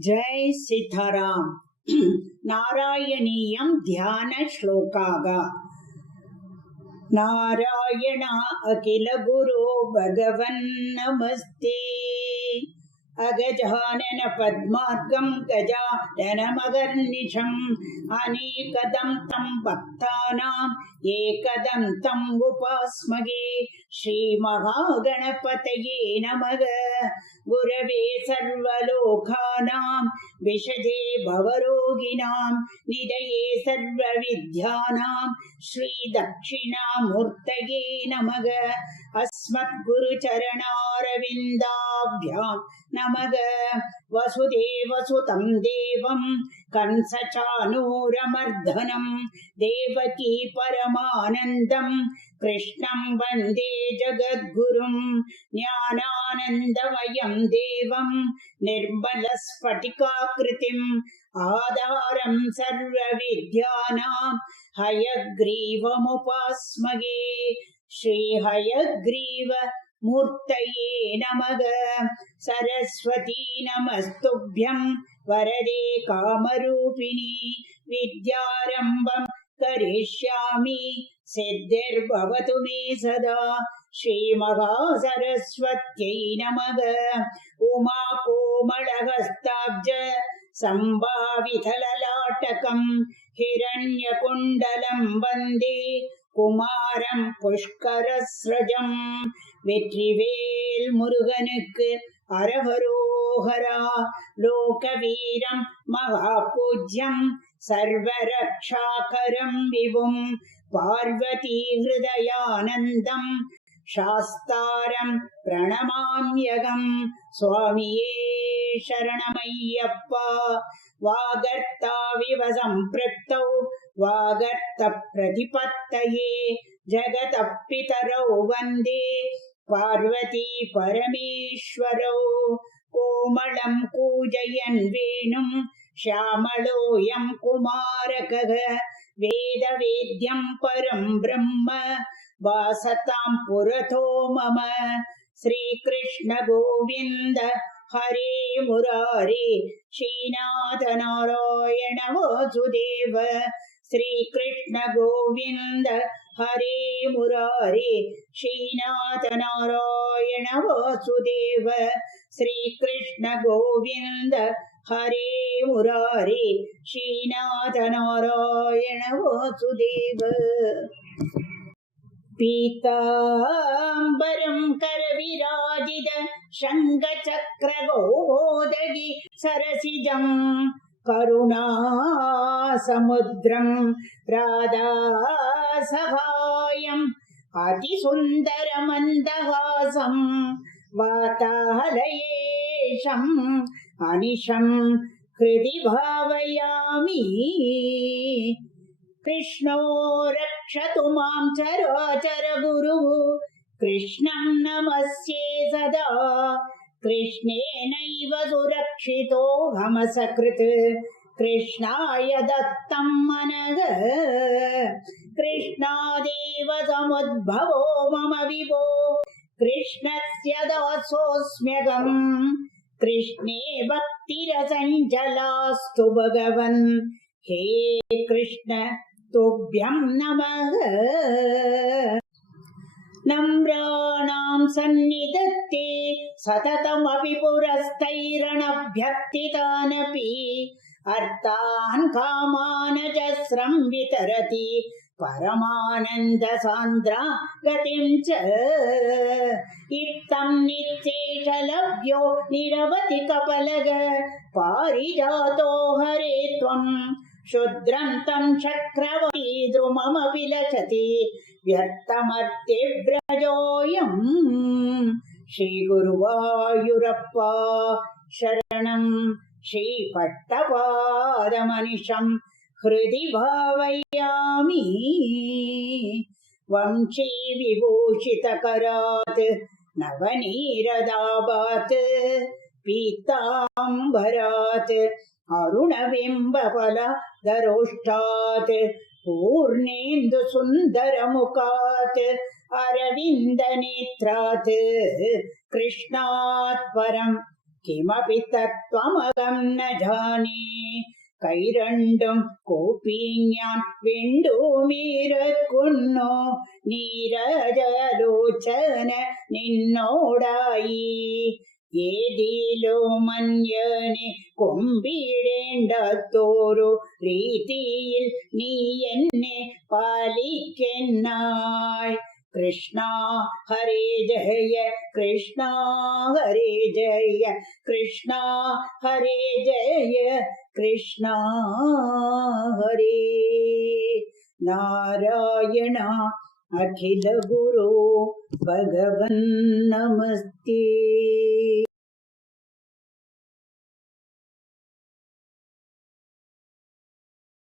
जय सीताराम। नारायणीयं ध्यान श्लोकाग। नारायण अखिल गुरो भगवन् नमस्ते। अगजानन पद्मार्गं गजाननमगर्निशम् अनेकदं तं भक्तानां एकदन्तम् उपास्महे। श्रीमहागणपतये नमः। गुरवे सर्वलोकानां विषजे भवरोगिणां निधये सर्वविद्यानां श्रीदक्षिणामूर्तये नमः। अस्मद्गुरुचरणारविन्दाभ्यां नमः। वसुदेवसुतं देवं कंसचाणूरमर्दनं देवकी परमानन्दं कृष्णं वन्दे जगद्गुरुं। ज्ञानानन्दमयं देवं निर्मलस्फटिकाकृतिम् आधारं सर्वविद्यानां हयग्रीवमुपास्महे। श्रीहयग्रीव मूर्तये नमः। सरस्वती नमस्तुभ्यं वरदे कामरूपिणी। विद्यारम्भं करिष्यामि सिद्धिर्भवतु मे सदा। श्रीमहासरस्वत्यै नमः। उमाकोमलहस्ताब्ज सम्भावितललाटकं हिरण्यकुण्डलं वन्दे कुमारं पुष्करस्रजम्। வெற்றிவேல் முருகனுக்கு அரஹரோஹரா. லோகவீரம் மகாபூஜ்யம் சர்வரக்ஷாகரம் விபும் பார்வதி ஹிருதயானந்தம் சாஸ்தாரம் பிரணமாம்யகம். சுவாமியே சரணமையப்பா. வாகர்த்தாவிவ சம்பிருக்தௌ வாகர்த்த பிரதிபத்தயே जगतः पितरौ वन्दे पार्वती परमेश्वरौ। कोमलं कूजयन् वेणुं श्यामलोऽयं कुमारकः वेदवेद्यं परं ब्रह्म वासतां पुरतो मम। श्रीकृष्ण गोविन्द हरे मुरारे श्रीनाथ नारायण वासुदेव। श्रीकृष्ण गोविन्द हरे मुरारे श्रीनाथ नारायण वासुदेव। श्रीकृष्ण गोविन्द हरे मुरारे श्रीनाथ नारायण वासुदेव। पीताम्बरं करविराजित शङ्खचक्रगौमोदगी सरसिजम् करुणासमुद्रं राधासहायम् अतिसुन्दरमन्दहासं वातालयेशम् अनिशं हृदि भावयामि। कृष्णो रक्षतु मां चराचर गुरुः कृष्णं नमस्ये सदा। कृष्णेनैव सुरक्षितोऽहमसकृत् कृष्णाय दत्तं मनः। कृष्णादेव समुद्भवो मम विभो कृष्णस्य दासोऽस्म्यहम्। कृष्णे भक्तिरसञ्जलास्तु भगवन्। हे कृष्ण तुभ्यं नमः। नम्राणां सन्निधत्ते सततमपि पुरस्तैरणभ्यर्थितानपि अर्थान् कामानजस्रं वितरति परमानन्दसान्द्रा गतिं च। इत्थं नित्येशलभ्यो निरवधि कपलग पारिजातो हरे त्वं। क्षुद्रं तं चक्रवर्ती द्रुममपि लचति व्यर्थमर्त्यव्रजोऽयम्। श्रीगुरुवायुरप्पा शरणं श्रीपट्टपादमनिशं हृदि भावयामि। वंशी विभूषितकरात् नवनीरदाभात् पीताम्बरात् अरुणबिम्बफलधरोष्ठात् पूर्णेन्दु सुन्दरमुखात् अरविन्दनेत्रात् कृष्णात् परं किमपि तत्त्वमहं न जाने കൈരണ്ടും കൂപ്പി ഞാൻ വിണ്ടുമീരക്കുന്നു നീരജലോചന നിന്നോടായി ഏതിലോ മന്യനെ കൊമ്പിടേണ്ടത്തോരു രീതിയിൽ നീ എന്നെ പാലിക്കെന്നായി കൃഷ്ണ ഹരേ ജയ കൃഷ്ണ ഹരേ ജയ കൃഷ്ണ ഹരേ ജയ കൃഷ്ണ ഹരേ നാരായണ അഖില ഗുരു ഭഗവൻ നമസ്തേ.